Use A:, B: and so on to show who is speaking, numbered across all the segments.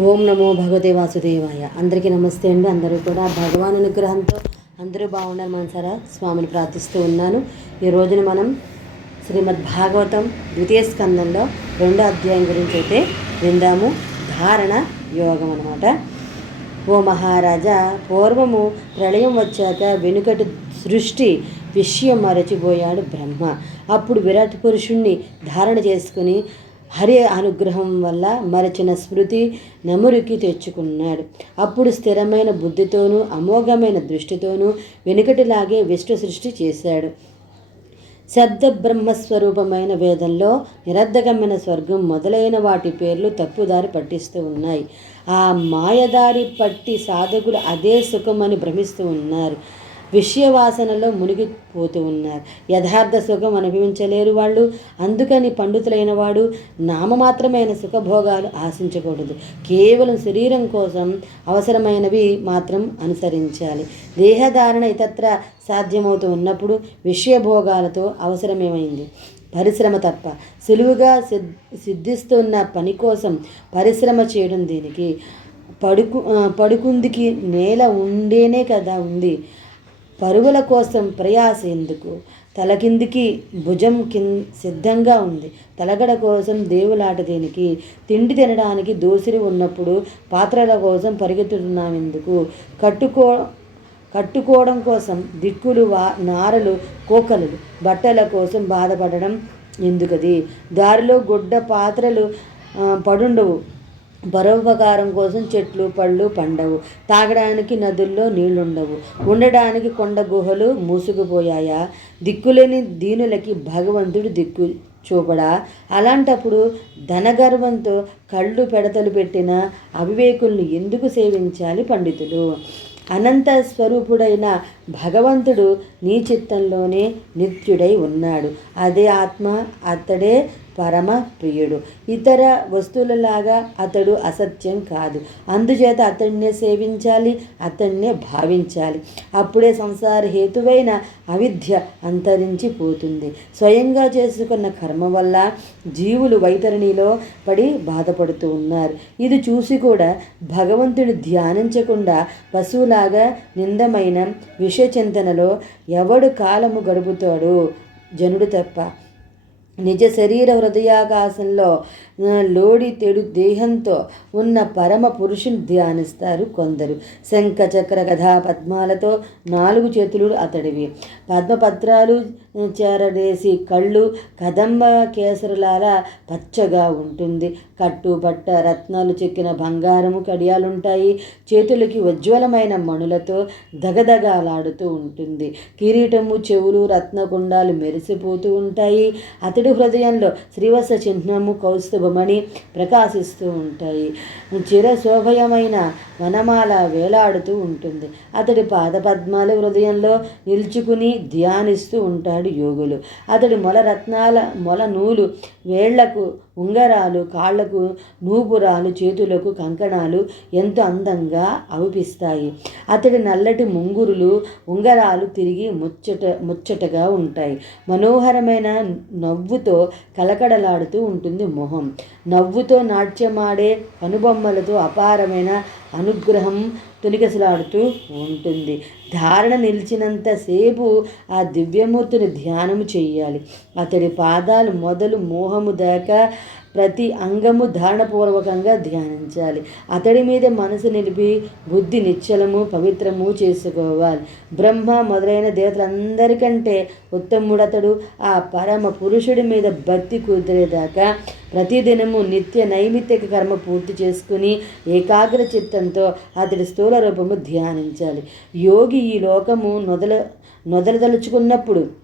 A: ఓం నమో భగవతే వాసుదేవాయ. అందరికీ నమస్తే అండి. అందరూ కూడా భగవాన్ అనుగ్రహంతో అందరూ బాగున్నారు మనసారా? స్వామిని ప్రార్థిస్తూ ఉన్నాను. ఈ రోజున మనం శ్రీమద్ భాగవతం ద్వితీయ స్కందంలో రెండో అధ్యాయం గురించి అయితే విందాము. ధారణ యోగం అనమాట ఓ మహారాజా పూర్వము ప్రళయం వచ్చాక వెనుకటి సృష్టి విషయం మరచిపోయాడు బ్రహ్మ. అప్పుడు విరాట్ పురుషుణ్ణి ధారణ చేసుకుని హరి అనుగ్రహం వల్ల మరచిన స్మృతి నెమురికి తెచ్చుకున్నాడు. అప్పుడు స్థిరమైన బుద్ధితోనూ అమోఘమైన దృష్టితోనూ వెనుకటిలాగే విష్ణు సృష్టి చేశాడు. శబ్ద బ్రహ్మస్వరూపమైన వేదంలో నిరర్ధకమైన స్వర్గం మొదలైన వాటి పేర్లు తప్పుదారి పట్టిస్తూ ఉన్నాయి. ఆ మాయదారి పట్టి సాధకులు అదే సుఖమని భ్రమిస్తూ ఉన్నారు. విషయవాసనలో మునిగిపోతూ ఉన్నారు. యథార్థ సుఖం అనుభవించలేరు వాళ్ళు. అందుకని పండితులైన వాడు నామమాత్రమైన సుఖభోగాలు ఆశించకూడదు. కేవలం శరీరం కోసం అవసరమైనవి మాత్రం అనుసరించాలి. దేహధారణ ఇతత్ర సాధ్యమవుతూ ఉన్నప్పుడు విషయభోగాలతో అవసరమేమైంది? పరిశ్రమ తప్ప. సులువుగా సిద్ధిస్తున్న పని కోసం పరిశ్రమ చేయడం దీనికి పడుకు పడుకుందికి నేల ఉండేనే కదా ఉంది. పరుగుల కోసం ప్రయాస ఎందుకు తల కిందికి భుజం కింద సిద్ధంగా ఉంది. తలగడ కోసం దేవులాట దేనికి తిండి తినడానికి దోసిరి ఉన్నప్పుడు పాత్రల కోసం పరిగెత్తుతున్నాం ఎందుకు కట్టుకో కట్టుకోవడం కోసం దిక్కులు వా నారలు కోకలు బట్టల కోసం బాధపడడం ఎందుకది? దారిలో గుడ్డ పాత్రలు పడుండవు. పరోపకారం కోసం చెట్లు పళ్ళు పండవు. తాగడానికి నదుల్లో నీళ్ళుండవు. ఉండడానికి కొండ గుహలు మూసుకుపోయాయా? దిక్కులేని దీనులకి భగవంతుడు దిక్కు చూపడా? అలాంటప్పుడు ధనగర్వంతో కళ్ళు పెడతలు పెట్టిన అవివేకుల్ని ఎందుకు సేవించాలి పండితులు? అనంత స్వరూపుడైన భగవంతుడు నీ చిత్తంలోనే నిత్యుడై ఉన్నాడు. అదే ఆత్మ అతడే పరమ ప్రియుడు ఇతర వస్తువులలాగా అతడు అసత్యం కాదు. అందుచేత అతడినే సేవించాలి అతడినే భావించాలి. అప్పుడే సంసార హేతువైన అవిద్య అంతరించిపోతుంది. స్వయంగా చేసుకున్న కర్మ వల్ల జీవులు వైతరణిలో పడి బాధపడుతూ ఉన్నారు. ఇది చూసి కూడా భగవంతుడు ధ్యానించకుండా పశువులాగా నిందమైన విషచింతనలో ఎవడు కాలము గడుపుతాడు జనుడు తప్ప నిజ శరీర హృదయాకాశంలో లోడి తెడు దేహంతో ఉన్న పరమ పురుషుని ధ్యానిస్తారు కొందరు. శంఖ చక్ర కథా పద్మాలతో నాలుగు చేతులు అతడివి. పద్మపత్రాలు చేరడేసి కళ్ళు కదంబ కేసరులాల పచ్చగా ఉంటుంది. కట్టు బట్ట రత్నాలు చెక్కిన బంగారము కడియాలుంటాయి. చేతులకి ఉజ్వలమైన మణులతో దగదగాలాడుతూ ఉంటుంది. కిరీటము చెవులు రత్నగుండాలు మెరిసిపోతూ ఉంటాయి. అతడి హృదయంలో శ్రీవత్స చిహ్నము కౌస్తుభమని ప్రకాశిస్తూ ఉంటాయి. చిరశోభయమైన వనమాల వేలాడుతూ ఉంటుంది. అతడి పాదపద్మాల హృదయంలో నిల్చుకుని ధ్యానిస్తూ ఉంటాడు యోగులు. అతడి మొల రత్నాల మొల నూలు వేళ్ళకు ఉంగరాలు కాళ్ళకు నూపురాలు చేతులకు కంకణాలు ఎంతో అందంగా అవిపిస్తాయి అతడి నల్లటి ముంగురులు ఉంగరాలు తిరిగి ముచ్చట ముచ్చటగా ఉంటాయి. మనోహరమైన నవ్వుతో కలకడలాడుతూ ఉంటుంది మొహం. నవ్వుతో నాట్యమాడే కనుబొమ్మలతో అపారమైన అనుగ్రహం తొలికసలాడుతూ ఉంటుంది. ధారణ నిలిచినంతసేపు ఆ దివ్యమూర్తిని ధ్యానము చేయాలి అతడి పాదాలు మొదలు మోహము దాకా ప్రతి అంగము ధారణపూర్వకంగా ధ్యానించాలి. అతడి మీద మనసు నిలిపి బుద్ధి నిశ్చలము పవిత్రము చేసుకోవాలి. బ్రహ్మ మొదలైన దేవతలందరికంటే ఉత్తముడతడు. ఆ పరమ పురుషుడి మీద భక్తి కుదిరేదాకా ప్రతిదినము నిత్య నైమిత్తిక కర్మ పూర్తి చేసుకుని ఏకాగ్ర చిత్తంతో అతడి స్థూల రూపము ధ్యానించాలి. యోగి ఈ లోకము నొదల నొదలదలుచుకున్నప్పుడు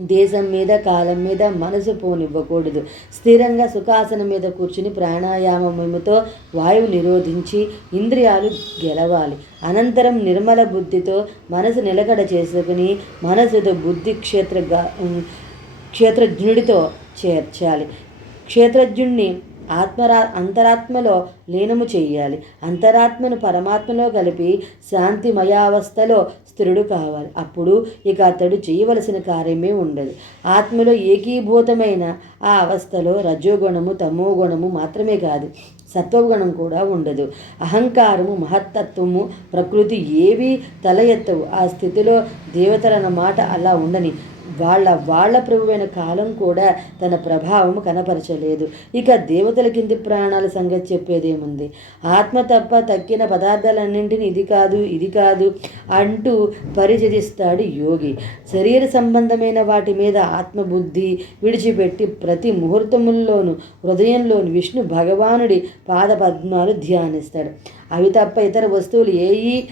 A: దేశం మీద కాలం మీద మనసు పోనివ్వకూడదు. స్థిరంగా సుఖాసనం మీద కూర్చుని ప్రాణాయామముతో వాయువు నిరోధించి ఇంద్రియాలు గెలవాలి. అనంతరం నిర్మల బుద్ధితో మనసు నిలకడ చేసుకుని మనసుతో బుద్ధి క్షేత్ర క్షేత్రజ్ఞుడితో చేర్చాలి. క్షేత్రజ్ఞుణ్ణి ఆత్మరా అంతరాత్మలో లీనము చేయాలి. అంతరాత్మను పరమాత్మలో కలిపి శాంతిమయావస్థలో స్థిరుడు కావాలి. అప్పుడు ఇక అతడు చేయవలసిన కార్యమే ఉండదు. ఆత్మలో ఏకీభూతమైన ఆ అవస్థలో రజోగుణము తమోగుణము మాత్రమే కాదు సత్వగుణం కూడా ఉండదు. అహంకారము మహత్తత్వము ప్రకృతి ఏవి తల ఎత్తవు. ఆ స్థితిలో దేవతలన్న మాట అలా ఉండని వాళ్ళ వాళ్ళ ప్రభువైన కాలం కూడా తన ప్రభావం కనపరచలేదు. ఇక దేవతల కింది ప్రాణాల సంగతి చెప్పేదేముంది? ఆత్మ తప్ప తక్కిన పదార్థాలన్నింటినీ ఇది కాదు ఇది కాదు అంటూ పరిచరిస్తాడు యోగి. శరీర సంబంధమైన వాటి మీద ఆత్మబుద్ధి విడిచిపెట్టి ప్రతి ముహూర్తముల్లోనూ హృదయంలోని విష్ణు భగవానుడి పాద పద్మాలు ధ్యానిస్తాడు. అవి తప్ప ఇతర వస్తువులు ఏవి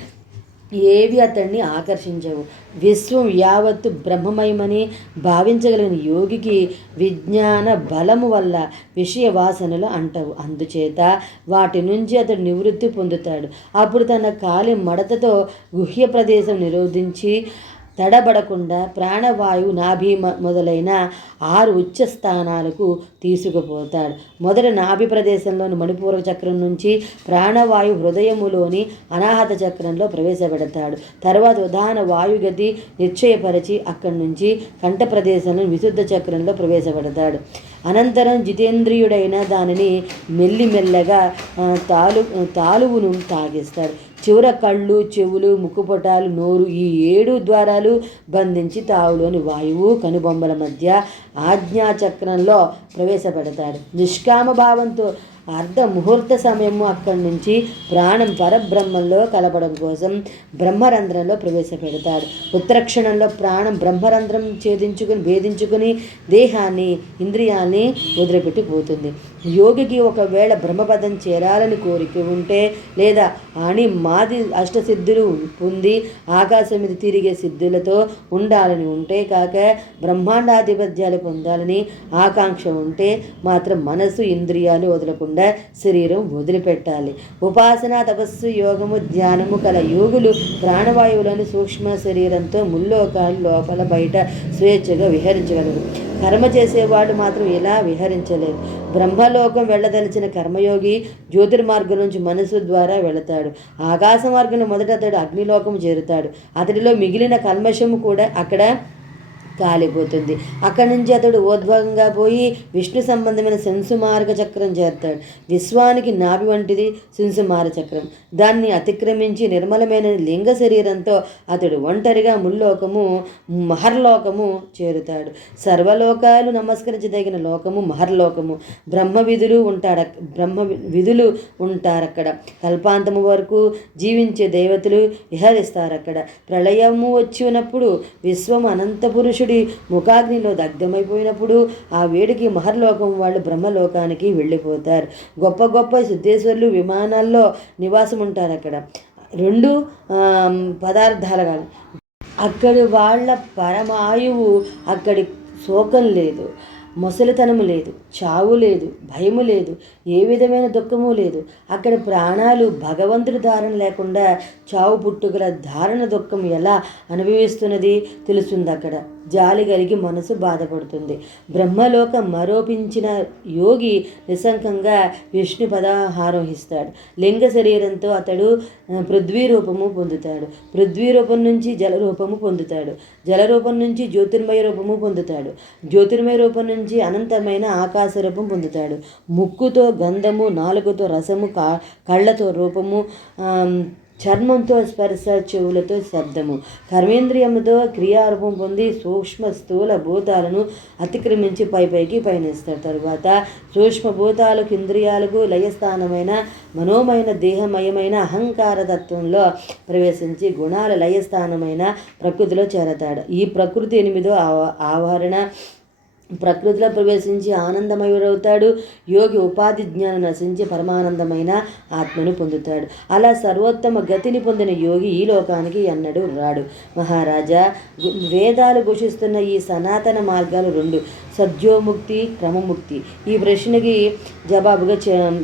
A: ఏవి అతన్ని ఆకర్షించవు. విశ్వం యావత్తు బ్రహ్మమయమని భావించగలిగిన యోగికి విజ్ఞాన బలము వల్ల విషయ వాసనలు అంటవు. అందుచేత వాటి నుంచి అతడు నివృత్తి పొందుతాడు. అప్పుడు తన కాలి మడతతో గుహ్య ప్రదేశం నిరోధించి తడబడకుండా ప్రాణవాయువు నాభి మ- మొదలైన ఆరు ఉచ్చ స్థానాలకు తీసుకుపోతాడు. మొదట నాభి ప్రదేశంలోని మణిపూర్వ చక్రం నుంచి ప్రాణవాయు హృదయములోని అనాహత చక్రంలో ప్రవేశపెడతాడు. తర్వాత ఉదాహరణ వాయుగతి నిశ్చయపరిచి అక్కడి నుంచి కంఠ ప్రదేశంలో విశుద్ధ చక్రంలో ప్రవేశపెడతాడు. అనంతరం జితేంద్రియుడైన దానిని మెల్లిమెల్లగా తాలు తాలువును తాగిస్తాడు. చివర కళ్ళు చెవులు ముక్కుపొటాలు నోరు ఈ ఏడు ద్వారాలు బంధించి తావులోని వాయువు కనుబొమ్మల మధ్య ఆజ్ఞాచక్రంలో ప్రవేశపెడతాడు. నిష్కామ భావంతో అర్ధ ముహూర్త సమయము అక్కడి నుంచి ప్రాణం పరబ్రహ్మంలో కలపడం కోసం బ్రహ్మరంధ్రంలో ప్రవేశపెడతాడు. ఉత్తరక్షణంలో ప్రాణం బ్రహ్మరంధ్రం ఛేదించుకుని భేదించుకుని దేహాన్ని ఇంద్రియాన్ని వదిలిపెట్టిపోతుంది. యోగికి ఒకవేళ బ్రహ్మపదం చేరాలని కోరిక ఉంటే లేదా అని మాది అష్టసిద్ధులు పొంది ఆకాశం మీద తిరిగే సిద్ధులతో ఉండాలని ఉంటే కాక బ్రహ్మాండాధిపత్యాలు పొందాలని ఆకాంక్ష ఉంటే మాత్రం మనసు ఇంద్రియాలు వదలకుండా శరీరం వదిలిపెట్టాలి. ఉపాసన తపస్సు యోగము ధ్యానము కల యోగులు ప్రాణవాయువులను సూక్ష్మ శరీరంతో ముల్లోకాలు లోపల బయట స్వేచ్ఛగా విహరించగలరు. కర్మ చేసేవాడు మాత్రం ఇలా విహరించలేరు బ్రహ్మలోకం వెళ్ళదలిచిన కర్మయోగి జ్యోతిర్మార్గం నుంచి మనసు ద్వారా వెళతాడు. ఆకాశ మార్గంలో మొదట అతడు అగ్నిలోకం చేరుతాడు. అతడిలో మిగిలిన కల్మషము కూడా అక్కడ కాలిపోతుంది. అక్కడి నుంచి అతడు ఊర్ధ్వంగా పోయి విష్ణు సంబంధమైన శంసుమార్గ చక్రం చేరుతాడు. విశ్వానికి నాభి వంటిది శంసుమార చక్రం. దాన్ని అతిక్రమించి నిర్మలమైన లింగ శరీరంతో అతడు ఒంటరిగా ముల్లోకము మహర్లోకము చేరుతాడు. సర్వలోకాలు నమస్కరించదగిన లోకము మహర్లోకము. బ్రహ్మ విధులు ఉంటాడు బ్రహ్మ విధులు ఉంటారు అక్కడ కల్పాంతము వరకు జీవించే దేవతలు విహరిస్తారు అక్కడ ప్రళయము వచ్చినప్పుడు విశ్వం అనంత పురుషుడు ముఖాగ్నిలో దగ్ధమైపోయినప్పుడు ఆ వేడికి మహర్లోకం వాళ్ళు బ్రహ్మలోకానికి వెళ్ళిపోతారు. గొప్ప గొప్ప సిద్ధేశ్వరులు విమానాల్లో నివాసం ఉంటారు అక్కడ రెండు పదార్థాలు పదార్థాల అక్కడి వాళ్ళ పరమాయువు అక్కడి శోకం లేదు ముసలితనము లేదు చావు లేదు భయము లేదు ఏ విధమైన దుఃఖము లేదు. అక్కడ ప్రాణాలు భగవంతుడి ధారణ లేకుండా చావు పుట్టుగల ధారణ దుఃఖం ఎలా అనుభవిస్తున్నది తెలుస్తుంది అక్కడ జాలి కలిగి మనసు బాధపడుతుంది. బ్రహ్మలోకం మరోపించిన యోగి నిశంకంగా విష్ణు పదాహారోహిస్తాడు లింగ శరీరంతో అతడు పృథ్వీ రూపము పొందుతాడు. పృథ్వీ రూపం నుంచి జల రూపము పొందుతాడు. జల రూపం నుంచి జ్యోతిర్మయ రూపము పొందుతాడు. జ్యోతిర్మయ రూపం నుంచి అనంతమైన ఆకాశ రూపం పొందుతాడు. ముక్కుతో గంధము నాలుగుతో రసము కా కళ్ళతో రూపము చర్మంతో స్పర్శ చెవులతో శబ్దము. కర్మేంద్రియముతో క్రియారూపం పొంది సూక్ష్మ స్థూల భూతాలను అతిక్రమించి పై పైకి పయనిస్తాడు. తరువాత సూక్ష్మ భూతాలకు ఇంద్రియాలకు లయస్థానమైన మనోమైన దేహమయమైన అహంకార తత్వంలో ప్రవేశించి గుణాల లయస్థానమైన ప్రకృతిలో చేరతాడు. ఈ ప్రకృతి ఎనిమిదో ఆవ- ఆవరణ ప్రకృతిలో ప్రవేశించి ఆనందమయుడవుతాడు. యోగి ఉపాధి జ్ఞానం నశించి పరమానందమైన ఆత్మను పొందుతాడు. అలా సర్వోత్తమ గతిని పొందిన యోగి ఈ లోకానికి ఎన్నడూ రాడు. మహారాజా వేదాలు ఘోషిస్తున్న ఈ సనాతన మార్గాలు రెండు. సద్యోముక్తి క్రమముక్తి. ఈ ప్రశ్నకి జవాబుగా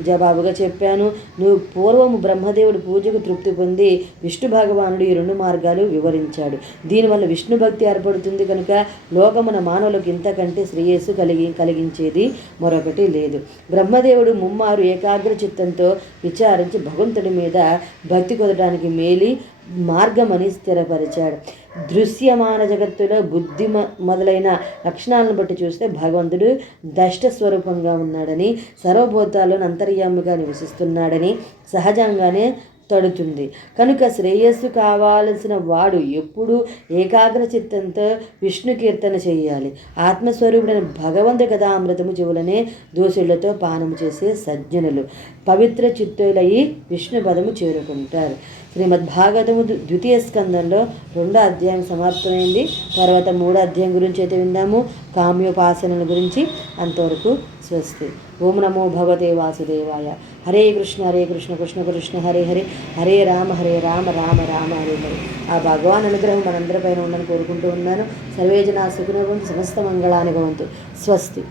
A: జవాబుగా చెప్పాను. నువ్వు పూర్వము బ్రహ్మదేవుడు పూజకు తృప్తి పొంది విష్ణు భగవానుడు ఈ రెండు మార్గాలు వివరించాడు. దీనివల్ల విష్ణు భక్తి ఏర్పడుతుంది కనుక లోకమున మానవులకు ఇంతకంటే శ్రేయస్సు కలిగి కలిగించేది మరొకటి లేదు. బ్రహ్మదేవుడు ముమ్మారు ఏకాగ్ర చిత్తంతో విచారించి భగవంతుడి మీద భక్తి కుదరడానికి మేలి మార్గమని స్థిరపరిచాడు. దృశ్యమాన జగత్తులో బుద్ధి మొదలైన లక్షణాలను బట్టి చూస్తే భగవంతుడు దష్ట స్వరూపంగా ఉన్నాడని సర్వభూతాలను అంతర్యామిగా నివసిస్తున్నాడని సహజంగానే తడుతుంది. కనుక శ్రేయస్సు కావాల్సిన వాడు ఎప్పుడూ ఏకాగ్ర చిత్తంతో విష్ణు కీర్తన చేయాలి. ఆత్మస్వరూపుడైన భగవంతు కదా అమృతము చెవులనే దోషులతో పానము చేసే సజ్జనులు పవిత్ర చిత్తులయి విష్ణు పదము చేరుకుంటారు. శ్రీమద్భాగవతము ద్వి- ద్వితీయ స్కందంలో రెండో అధ్యాయం సమాప్తమైంది. తర్వాత మూడో అధ్యాయం గురించి అయితే విందాము. కామ్యోపాసనల గురించి అంతవరకు స్వస్తి. ఓం నమో భగవతే వాసుదేవాయ. హరే కృష్ణ హరే కృష్ణ కృష్ణ కృష్ణ హరే హరే. హరే రామ హరే రామ రామ రామ హరే హరే. ఆ భగవాన్ అనుగ్రహం మనందరిపైన ఉండని కోరుకుంటూ ఉన్నాను. సర్వేజన సుఖనభవంతు సమస్త మంగళాని భవంతు. స్వస్తి.